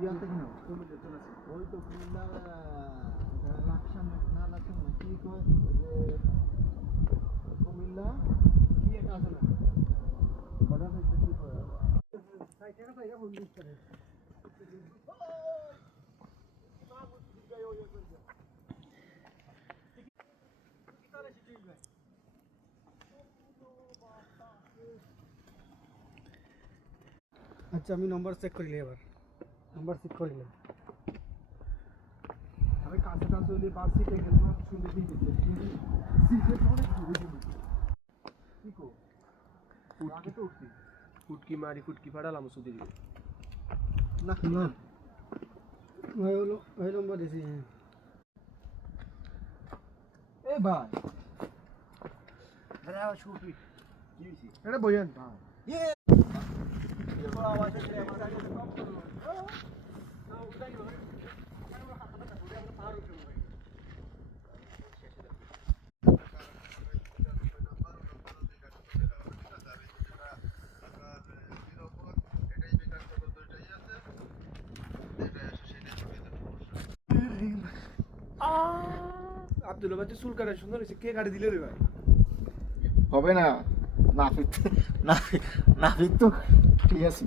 ইয়ার থেকে না কুমিল্লা চলে আসে ওই তো কুমিল্লা লাকসাম না লাকসাম না কি কয় যে কুমিল্লা কি একটা আছে না বড় একটা কি কয় সাইকেল পাইয়া বন্ধ করে আচ্ছা আমি নম্বর চেক করিলে এবার নম্বর চেক করিলে আমি কাছে কাছে হইলে বাস সিটে গেলে না শুনতে ঠিক আছে কিন্তু সিটে পড়ে ঘুরে যাবে কি কো আগে তো উঠছি ফুটকি মারি ফুটকি ফাড়ালাম সুদি না না ওই নম্বর দিছি এ ভাই আরে শুটি কি হইছে এটা বইয়ান ভাই এ আওয়াজ আসে আমার আগে কম করো না উঠাই না আব্দুল ভাই চুল কাটা সুন্দর হয়েছে কে কাটে দিলে রে ভাই হবে না নাফিক নাফিক নাফিক তো ঠিক আছে